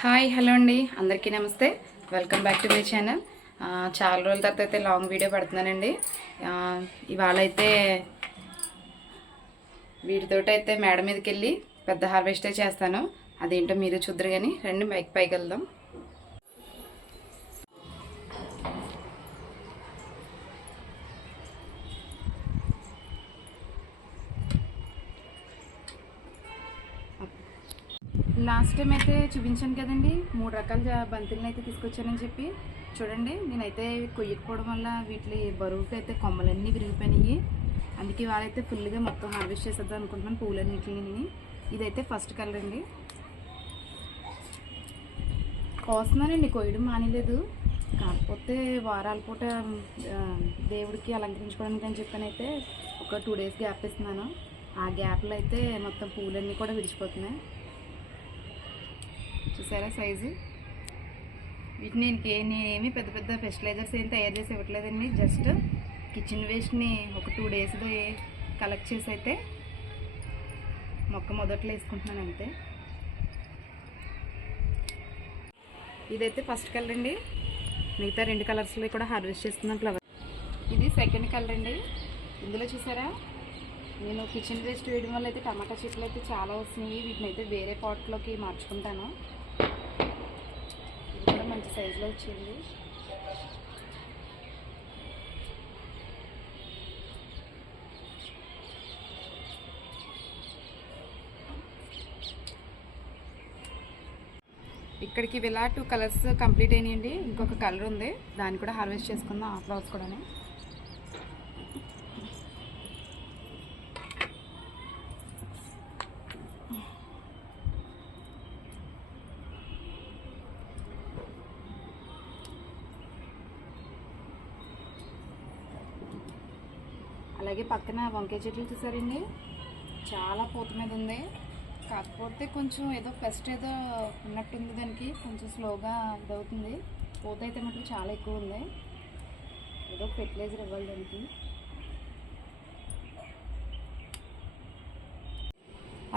Hi hello అండి, అందరికీ నమస్తే. Welcome back to my channel. చాలా రోజుల తర్వాత అయితే లాంగ్ వీడియో పెడుతున్నానండి. ఇవాళ అయితే వీటితోటి అయితే మేడ మీదకి వెళ్ళి పెద్ద హార్వెస్టే చేస్తాను. అదేంటో మీరు చూద్దరు కానీ రండి పైకి వెళ్దాం. లాస్ట్ టైం అయితే చూపించాను కదండి, 3 రకాల బంతులను అయితే తీసుకొచ్చానని చెప్పి. చూడండి, నేనైతే కొయ్యకపోవడం వల్ల వీటి బరువుకి అయితే కొమ్మలన్నీ విరిగిపోయినాయి. అందుకే వాళ్ళైతే ఫుల్గా మొత్తం హార్వెస్ట్ చేసేద్దాం అనుకుంటున్నాను పూలన్నిటిని. ఇదైతే ఫస్ట్ కలర్ అండి. కోస్తున్నానండి, కొయ్యడం మానేలేదు. కాకపోతే వారాల పూట దేవుడికి అలంకరించుకోవడానికి అని చెప్పనైతే ఒక 2 డేస్ గ్యాప్ ఇస్తున్నాను. ఆ గ్యాప్లో అయితే మొత్తం పూలన్నీ కూడా విడిచిపోతున్నాయి. చూసారా సైజు? వీటిని నేనేమి పెద్ద పెద్ద ఫెర్టిలైజర్స్ ఏం తయారు చేసి ఇవ్వట్లేదండి. జస్ట్ కిచెన్ వేస్ట్ని ఒక 2 డేస్లో కలెక్ట్ చేసి అయితే మొక్క మొదట్లో వేసుకుంటున్నాను అంతే. ఇదైతే ఫస్ట్ కలర్ అండి. మిగతా 2 కలర్స్లో కూడా హార్వెస్ట్ చేస్తున్నాను ఫ్లవర్. ఇది సెకండ్ కలర్ అండి. ఇందులో చూసారా, నేను కిచెన్ వేస్ట్ వేయడం వల్ల అయితే టమాటా చెట్లు అయితే చాలా వస్తున్నాయి. వీటిని అయితే వేరే పాట్లోకి మార్చుకుంటాను. ఇది కూడా మంచి సైజులో వచ్చింది. ఇక్కడికి ఇలా 2 కలర్స్ కంప్లీట్ అయినాయండి. ఇంకొక కలర్ ఉంది, దాన్ని కూడా హార్వెస్ట్ చేసుకుందాం. ఆ ఫ్లవర్స్ కూడా అలాగే పక్కన వంకాయ చెట్లు చూసారండి, చాలా పూత మీద ఉంది. కాకపోతే కొంచెం ఏదో పెస్ట్ ఏదో ఉన్నట్టుంది, దానికి కొంచెం స్లోగా ఇదవుతుంది. పూత అయితే మటుకు చాలా ఎక్కువ ఉంది. ఏదో ఫెర్టిలైజర్ ఇవ్వాలి దానికి.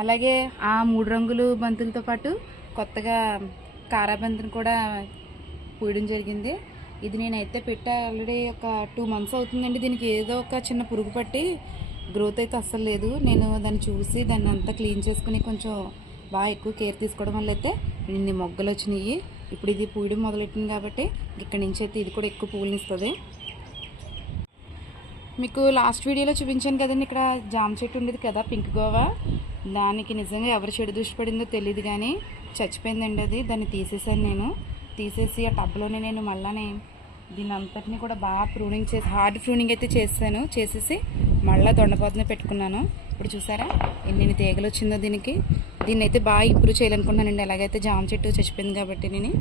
అలాగే ఆ 3 రంగులు బంతులతో పాటు కొత్తగా కారాబంతిని కూడా పూయడం జరిగింది. ఇది నేనైతే పెట్టా ఆల్రెడీ ఒక 2 మంత్స్ అవుతుందండి. దీనికి ఏదో ఒక చిన్న పురుగు పట్టి గ్రోత్ అయితే అస్సలు లేదు. నేను దాన్ని చూసి దాన్ని అంతా క్లీన్ చేసుకుని కొంచెం బాగా ఎక్కువ కేర్ తీసుకోవడం వల్ల అయితే ఇన్ని మొగ్గలు వచ్చినాయి. ఇప్పుడు ఇది పూయడం మొదలెట్టింది కాబట్టి ఇక్కడి నుంచి అయితే ఇది కూడా ఎక్కువ పువ్వులు ఇస్తుంది. మీకు లాస్ట్ వీడియోలో చూపించాను కదండి, ఇక్కడ జామ చెట్టు ఉండేది కదా, పింక్ గోవా. దానికి నిజంగా ఎవరు చెడు దృష్టి పడిందో తెలియదు కానీ చచ్చిపోయిందండి అది. దాన్ని తీసేసాను నేను. తీసేసి ఆ టబ్లోనే నేను మళ్ళీ దీని అంతటిని కూడా బాగా ప్రూనింగ్ చేసి, హార్డ్ ప్రూనింగ్ అయితే చేశాను. చేసేసి మళ్ళీ దొండపోతనే పెట్టుకున్నాను. ఇప్పుడు చూసారా ఎన్ని తీగలు వచ్చిందో దీనికి. దీన్ని అయితే బాగా ఇంప్రూవ్ చేయాలనుకుంటున్నానండి. అలాగైతే జామ చెట్టు చచ్చిపోయింది కాబట్టి నేను.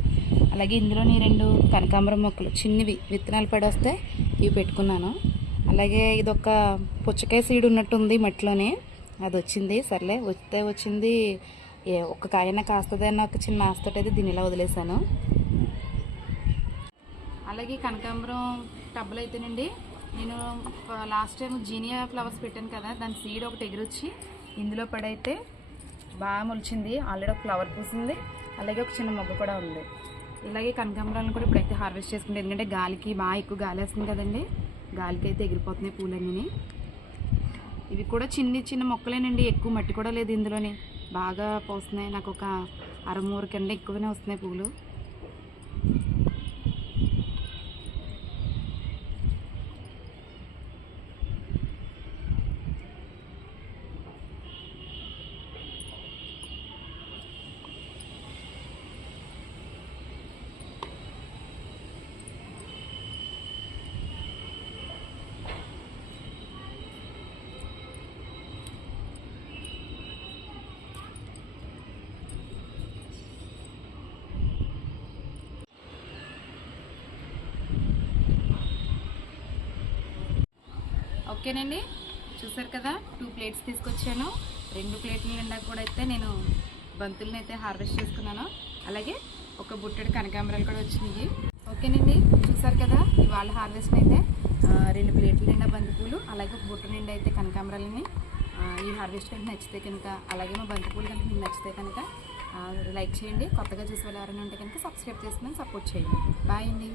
అలాగే ఇందులోని 2 కనకాంబరం మొక్కలు చిన్నవి విత్తనాలు పడి వస్తే ఇవి పెట్టుకున్నాను. అలాగే ఇదొక పుచ్చకాయ సీడ్ ఉన్నట్టుంది మట్టిలోనే, అది వచ్చింది. సర్లే వచ్చింది, ఒక కాయన కాస్తుంది అన్న ఒక చిన్న ఆస్తోటి అయితే దీన్ని ఇలా వదిలేసాను. అలాగే కనకాంబరం టబ్బులు అయితేనండి, నేను లాస్ట్ టైం జీనియా ఫ్లవర్స్ పెట్టాను కదా, దాని సీడ్ ఒకటి ఎగిరొచ్చి ఇందులో పడైతే బాగా మొలిచింది. ఆల్రెడీ ఒక ఫ్లవర్ పూసింది, అలాగే ఒక చిన్న మొగ్గ కూడా ఉంది. ఇలాగే కనకాంబరాలను కూడా ఇప్పుడైతే హార్వెస్ట్ చేసుకుంటే, ఎందుకంటే గాలికి బాగా ఎక్కువ గాలి వేస్తుంది కదండి, గాలికి అయితే ఎగిరిపోతున్నాయి పూలన్నీ. ఇవి కూడా చిన్న చిన్న మొక్కలేనండి, ఎక్కువ మట్టి కూడా లేదు ఇందులోనే. బాగా పోస్తున్నాయి. నాకు ఒక 1/2 కంటే ఎక్కువనే వస్తున్నాయి పూలు. ఓకేనండి, చూసారు కదా, 2 ప్లేట్స్ తీసుకొచ్చాను. 2 ప్లేట్ల నిండా కూడా అయితే నేను బంతులను అయితే హార్వెస్ట్ చేసుకున్నాను. అలాగే ఒక బుట్టెడు కనకాంబరాలు కూడా వచ్చినాయి. ఓకేనండి, చూసారు కదా, ఇవాళ హార్వెస్ట్ అయితే 2 ప్లేట్ల నిండా బంతిపూలు, అలాగే ఒక బుట్ట నిండా అయితే కనకాంబరాలని. ఈ హార్వెస్ట్ కనుక నచ్చితే కనుక, అలాగే మా బంతిపూలు కనుక మీకు నచ్చితే కనుక లైక్ చేయండి. కొత్తగా చూసే వాళ్ళు ఎవరైనా ఉంటే కనుక సబ్స్క్రైబ్ చేసుకుని సపోర్ట్ చేయండి. బాయ్ అండి.